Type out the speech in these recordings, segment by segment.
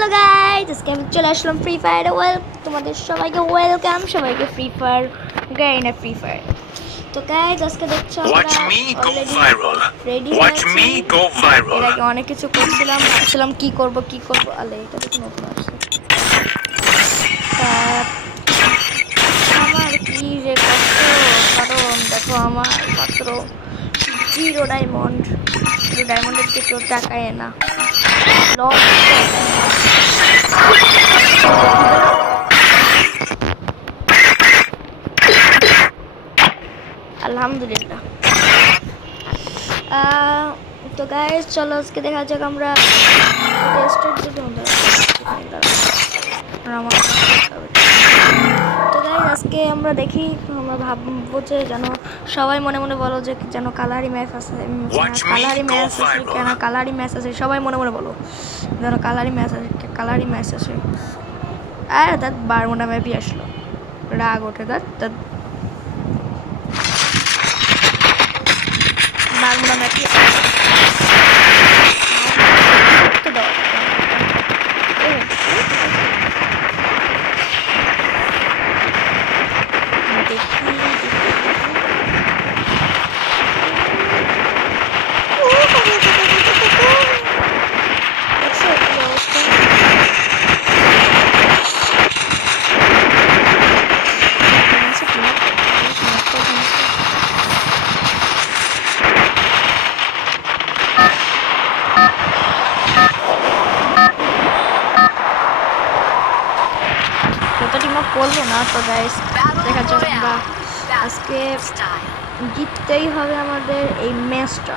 Hello guys আজকে আমি চলে আসলাম ফ্রি ফায়ারে ওয়েল তোমাদের সবাইকে ওয়েলকাম সবাইকে ফ্রি ফায়ার গাইনা ফ্রি ফায়ার তো গাইজ আজকে দেখছ. রেডি এর আগে অনেক কিছু করছিলাম ভাবছিলাম কি করব কি করব। আলে এটা দেখো নতুন আসছে আমার কি যে কষ্ট কারণ দেখো আমার মাত্র জিরো ডায়মন্ড ডায়মন্ডের কেউ টাকায় না। লস আলহামদুলিল্লাহ। তো গাইজ চলো আজকে দেখা যাক আমরা আমার আজকে আমরা দেখি আমরা ভাববো যে যেন সবাই মনে মনে বলো যে যেন কালারি ম্যাচ আছে কালারি ম্যাচ আছে কেন কালারি ম্যাচ আছে সবাই মনে মনে বলো যেন কালারি ম্যাচ আছে কালারি ম্যাচ আছে। আর তার বারমোটা ম্যাপই আসলো। রাগ ওঠে তার তার বারমোটা ম্যাপই তো দাও দেখি দেখছ কি অবস্থা আছে কি না? সমস্যা সমস্যা। যত টিম আপ করব না তো গাইস দেখা যাক আমরা আজকে জিততেই হবে আমাদের এই ম্যাচটা।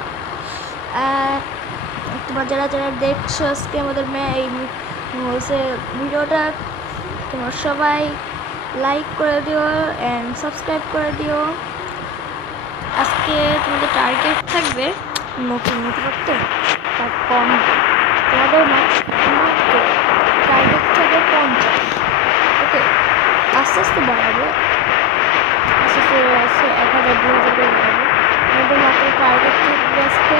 তোমরা যারা যারা দেখছ আজকে আমাদের ম্যা- এই হচ্ছে ভিডিওটা তোমরা সবাই লাইক করে দিও অ্যান্ড সাবস্ক্রাইব করে দিও। আজকে তোমাদের টার্গেট থাকবে নতুন নতুন নতুনত্ব তার কম তোমাদের টার্গেট থাকবে পঞ্চাশ। আস্তে আস্তে বাড়াবো আস্তে আস্তে এক হাজার দু হাজার করে বাড়াবো আমাদের মাত্র টার্গেট থাকবে আজকে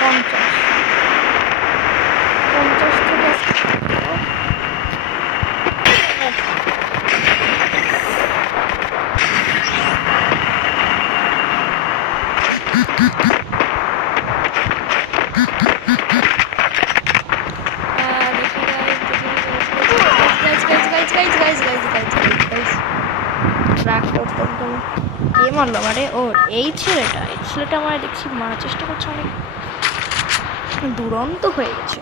পঞ্চাশ। কে মারলো মানে ও, এই ছেলেটা এই ছেলেটা আমার দেখছি মারার চেষ্টা করছে অনেক। দুরন্ত হয়ে গেছে।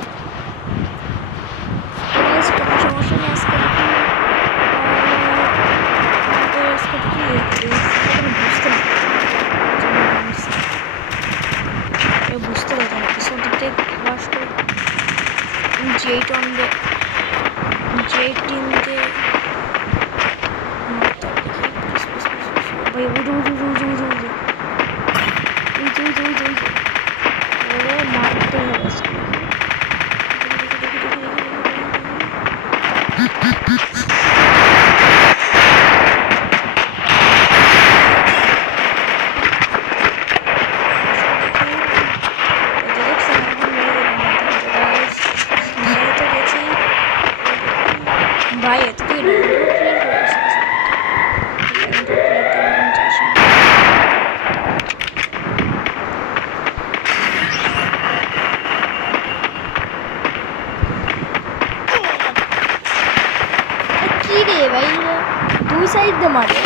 দুই সাইড দিয়ে মারে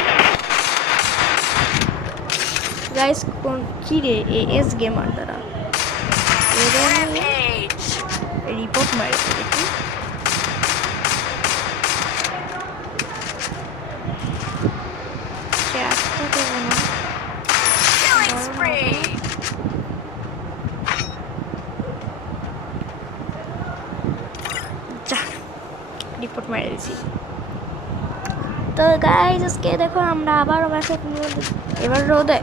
গাইস কোন কি রে? এ এস গেমার দ্বারা। রিপোর্ট রিপোর্ট মেরে দিয়েছি তো গাইজ আজকে দেখো আমরা আবার আমার সাথে এবার রোদে।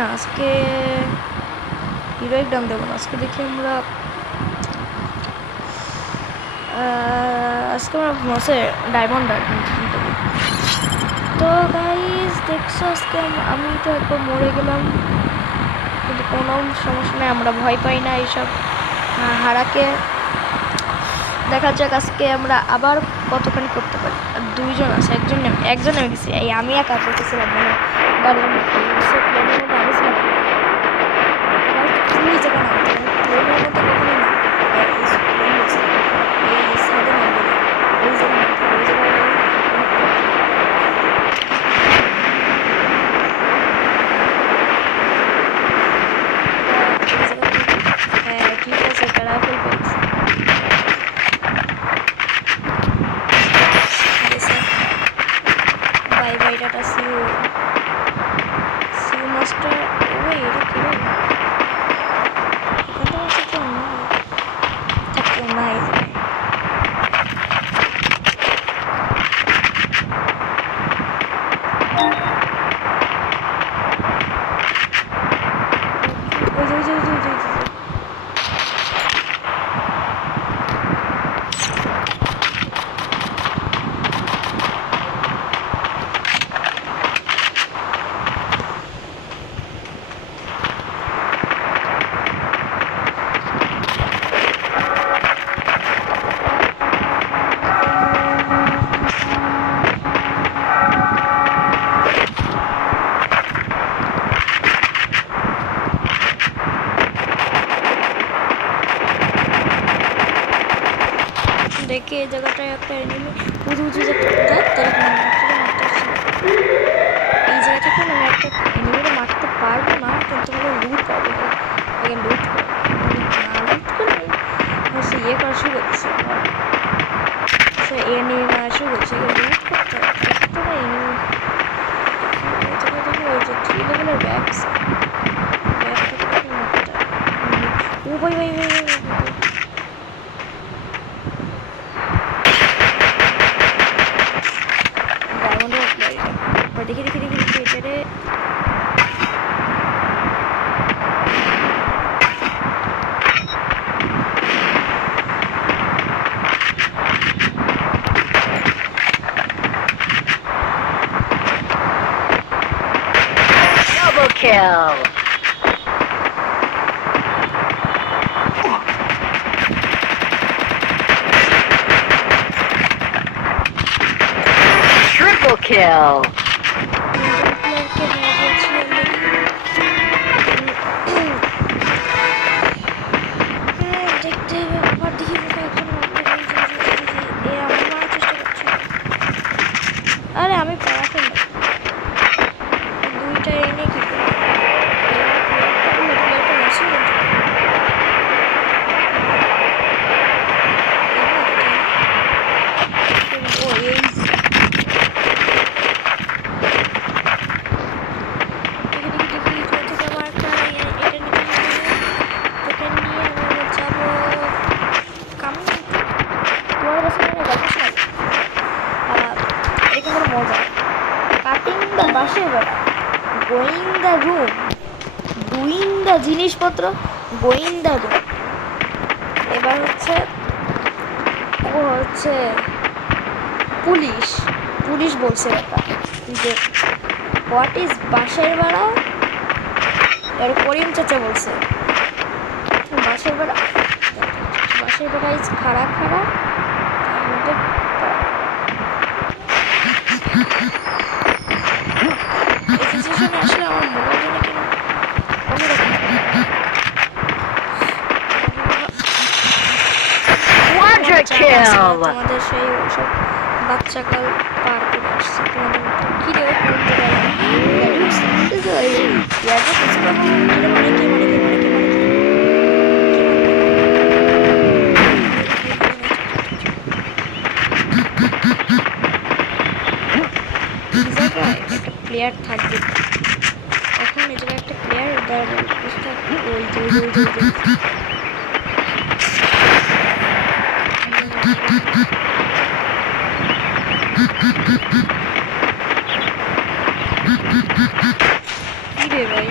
না, আজকে হিরো এক দাম দেবো না, আজকে দেখি আমরা আজকে আমরা হচ্ছে ডায়মন্ড তো গাইজ দেখছ আজকে আমি তো একবার মরে গেলাম, কিন্তু কোনো সমস্যা নেই, আমরা ভয় পাই না এইসব হারাকে। দেখা যাক আজকে আমরা আবার কতখানি করতে পারি। দুইজন আছে, একজন একজন নেমে গেছি, এই আমি একা করতেছিলাম মানে Thank you. আগে লুট না হচ্ছে ইয়ে করা শুরু করছে সে এনিমি মারা শুরু করছে লুট করতে না থ্রি লেভেলের ব্যাগ আছে ব্যাগ থেকে দেখি মারতে ও, ভাই ভাই। ভাই, দেখি দেখি দেখি দেখি, এটারে। Well. Triple kill. জিনিসপত্র গোয়েন্দার এবার হচ্ছে, ও হচ্ছে পুলিশ। পুলিশ বলছে এটা, যে হোয়াট ইজ বাসের ভাড়া এর করিম চাচা বলছে বাসের ভাড়া বাসের ভাড়া ইজ খারাপ খাড়া তার মধ্যে এই সিচুয়েশনে আসলে আমার মনে হয় না কেন অন্যরকম Quadra kill. তোমাদের সেই সব বাচ্চাকাল পার করে আসছে। তোমাদের কি রে কথা মানে কি মানে মানে মানে প্লেয়ার থাকবে? এখন জায়গায় একটা প্লেয়ার ওই যে। রে ভাই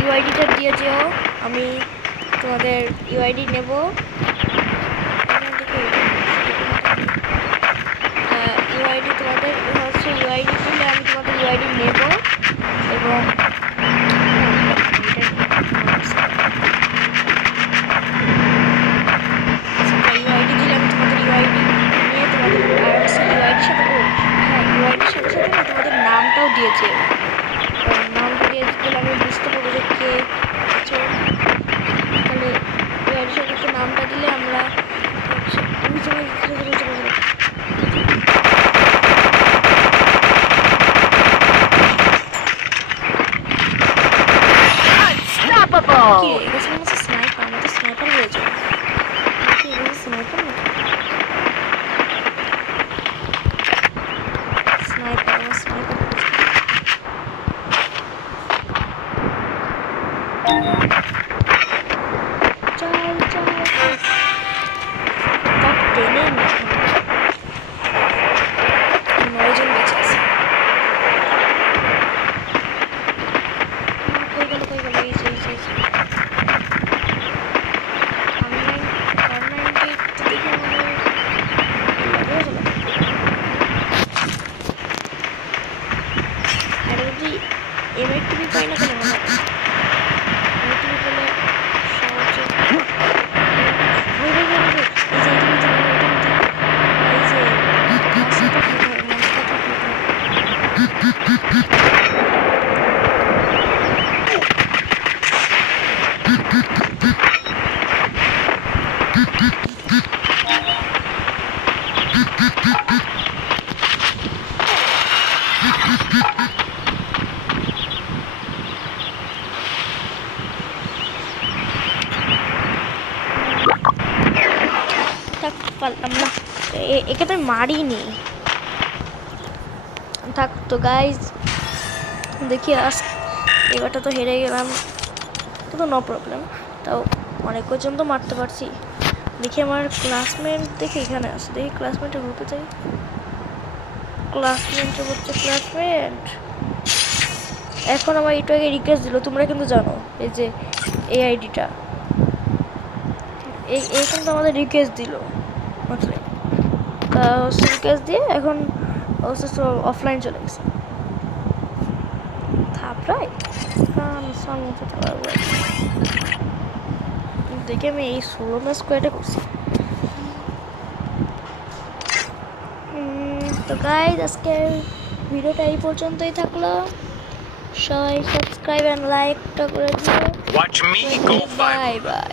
ইউআইডিটা দিয়ে যেও। আমি তোমাদের ইউআইডি নেব। ইউআইডি তোমাদের হচ্ছে ইউআইডি দিলে আমি তোমাদের ইউআইডি নেব। এবং ইউআইডি দিলে আমি তোমাদের ইউআইডি নিয়ে তোমাদের আর হচ্ছে ইউআইডির সাথে ও হ্যাঁ ইউআইডির সাথে সাথে না তোমাদের নামটাও দিয়েছে কারণ নামটা দিয়ে দিলে আমি বুঝতে পারব যে কে আছো তাহলে ইউআইডির সাথে সাথে নামটা দিলে আমরা হচ্ছে বুঝতে পারি বুঝতে পারি, বুঝতে পারি। কি Unstoppable! রে এটা শুনে হচ্ছে স্নাইপার আমি তো স্নাইপার হয়েছে কি এটা স্নাইপার না স্নাইপার আমার স্নাইপার চল চল টপ টেনে আমি এখন নয়জন বেঁচে আছে কই গেল কই গেল এই যে এই যে, এই যে অনলাইন অনলাইন ডেট দেখে মনে হয় হয়ে গেল আর যদি এমআই টিভি পাই না কেন মনে হয় এমআই টিভি পেলে সহজে ওই ওই ওই ওই, এই যে এখানে থাকো, এখানে থাকো। এই যে মাছটা কোথায় মাছটা কোথায় থাক পারলাম না একে মারিনি। থাক তো গাইজ দেখি আস এবারটা তো হেরে গেলাম। তো নো প্রবলেম তাও অনেক পর্যন্ত মারতে পারছি। দেখি আমার ক্লাসমেট দেখি এখানে আছে। দেখি ক্লাসমেটে হতে চাই ক্লাসমেটে হচ্ছে ক্লাসমেট এখন আমার একটু আগে রিকোয়েস্ট দিল, তোমরা কিন্তু জানো এই যে এই আইডিটা এই এই কিন্তু আমাদের রিকোয়েস্ট দিল, বুঝলে? রিকোয়েস্ট দিয়ে এখন অবশ্য অফলাইন চলে গেছে। থাপড়াই মতো দেখে আমি এই ষোলো ম্যাচ কয়টা করছি উম, তো গাইজ আজকে ভিডিওটা এই পর্যন্তই থাকল। সবাই সাবস্ক্রাইব অ্যান্ড লাইকটা করে দিও। Watch me go bye bye